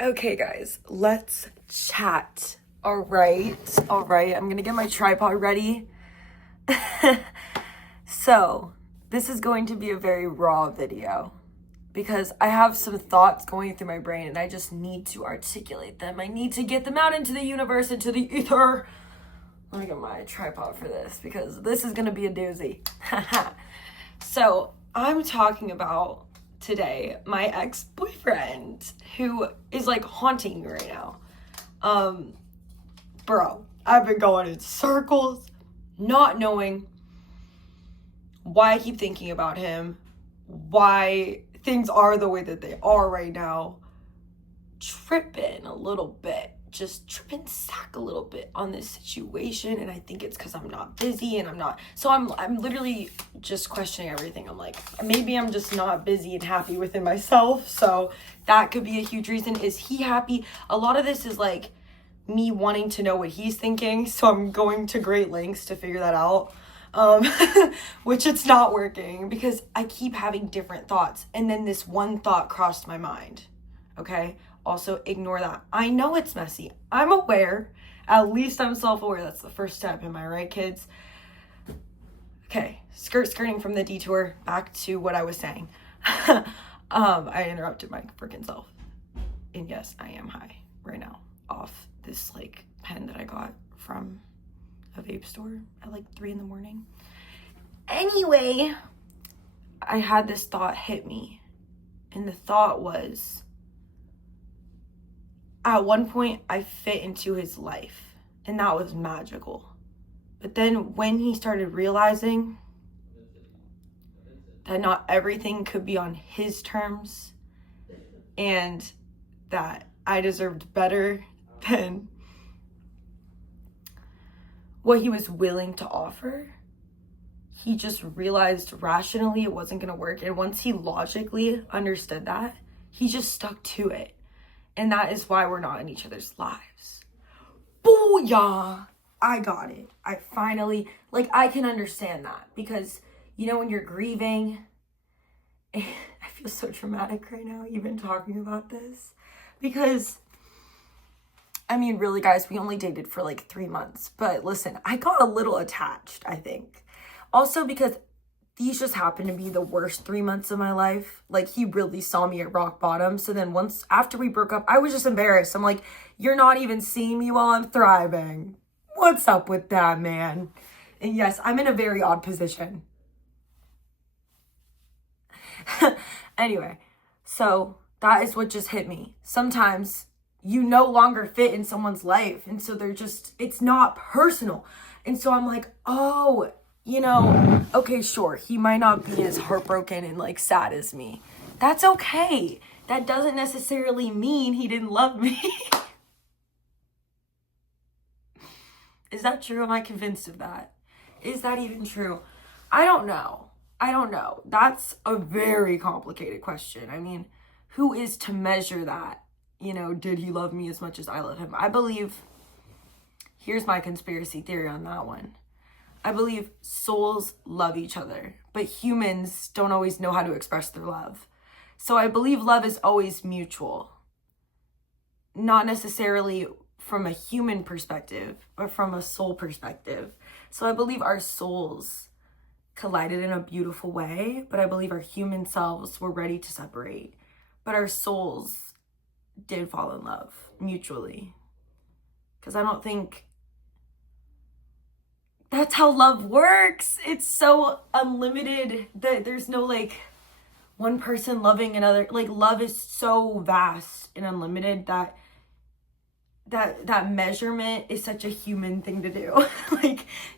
Okay, guys, let's chat. All right. I'm going to get my tripod ready. So, this is going to be a very raw video because I have some thoughts going through my brain and I just need to articulate them. I need to get them out into the universe, into the ether. Let me get my tripod for this because this is going to be a doozy. So, I'm talking about today my ex-boyfriend who is like haunting me right now. Bro, I've been going in circles, not knowing why I keep thinking about him, why things are the way that they are right now, tripping a little bit, just tripping sack a little bit on this situation. And I think it's because I'm not busy and I'm literally just questioning everything. I'm like, maybe I'm just not busy and happy within myself. So that could be a huge reason. Is he happy? A lot of this is like me wanting to know what he's thinking. So I'm going to great lengths to figure that out. Which it's not working because I keep having different thoughts. And then this one thought crossed my mind. Okay. Also ignore that. I know it's messy. I'm aware. At least I'm self-aware. That's the first step. Am I right, kids? Okay. Skirting from the detour back to what I was saying. I interrupted my freaking self. And yes, I am high right now off this like pen that I got from a vape store at like 3 a.m. Anyway, I had this thought hit me. And the thought was, at one point I fit into his life. And that was magical. But then when he started realizing that not everything could be on his terms and that I deserved better than what he was willing to offer, he just realized rationally it wasn't going to work. And once he logically understood that, he just stuck to it. And that is why we're not in each other's lives. Booyah! I got it. I finally, I can understand that. Because, when you're grieving, I feel so traumatic right now even talking about this. Because really, guys, we only dated for 3 months. But listen, I got a little attached, I think. Also because these just happened to be the worst 3 months of my life. He really saw me at rock bottom. So then after we broke up, I was just embarrassed. I'm like, you're not even seeing me while I'm thriving. What's up with that, man? And yes, I'm in a very odd position. Anyway, so that is what just hit me. Sometimes you no longer fit in someone's life. And so it's not personal. And so I'm like, oh, okay, sure, he might not be as heartbroken and sad as me. That's okay. That doesn't necessarily mean he didn't love me. Is that true? Am I convinced of that? Is that even true? I don't know. That's a very complicated question. Who is to measure that? Did he love me as much as I love him? I believe, here's my conspiracy theory on that one. I believe souls love each other, but humans don't always know how to express their love. So I believe love is always mutual. Not necessarily from a human perspective, but from a soul perspective. So I believe our souls collided in a beautiful way, but I believe our human selves were ready to separate. But our souls did fall in love mutually. Because I don't think that's how love works. It's so unlimited that there's no one person loving another. Love is so vast and unlimited that measurement is such a human thing to do.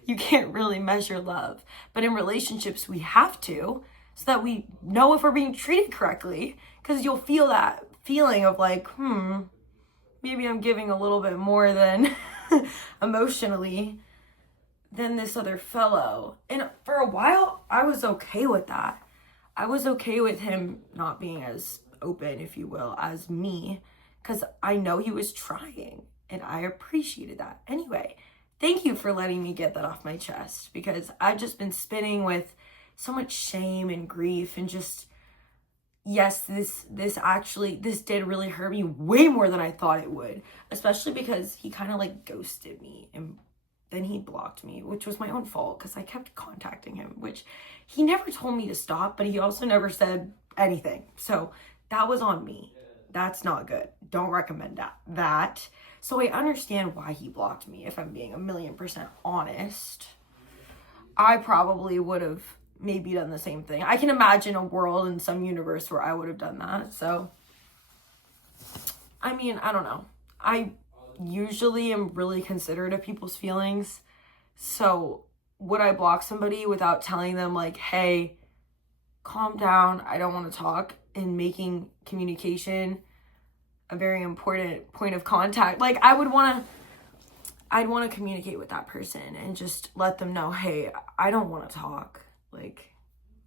You can't really measure love. But in relationships, we have to, so that we know if we're being treated correctly. Because you'll feel that feeling of maybe I'm giving a little bit more than emotionally than this other fellow. And for a while, I was okay with that. I was okay with him not being as open, if you will, as me, because I know he was trying, and I appreciated that. Anyway, thank you for letting me get that off my chest, because I've just been spinning with so much shame and grief and just yes, this did really hurt me way more than I thought it would, especially because he kind of like ghosted me and then he blocked me, which was my own fault because I kept contacting him, which he never told me to stop, but he also never said anything. So that was on me. That's not good. Don't recommend that. So I understand why he blocked me, if I'm being 1,000,000% honest. I probably would have maybe done the same thing. I can imagine a world in some universe where I would have done that. So, I mean, I don't know. I usually am really considerate of people's feelings. So, would I block somebody without telling them, like, hey, calm down, I don't want to talk, and making communication a very important point of contact? Like, I'd want to communicate with that person and just let them know, hey, I don't want to talk. Like,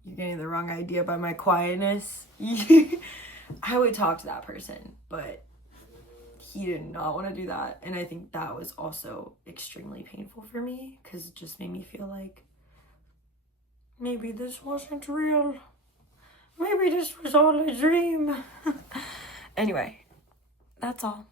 you're getting the wrong idea by my quietness. I would talk to that person, but he did not want to do that. And I think that was also extremely painful for me because it just made me feel like maybe this wasn't real. Maybe this was all a dream. Anyway, that's all.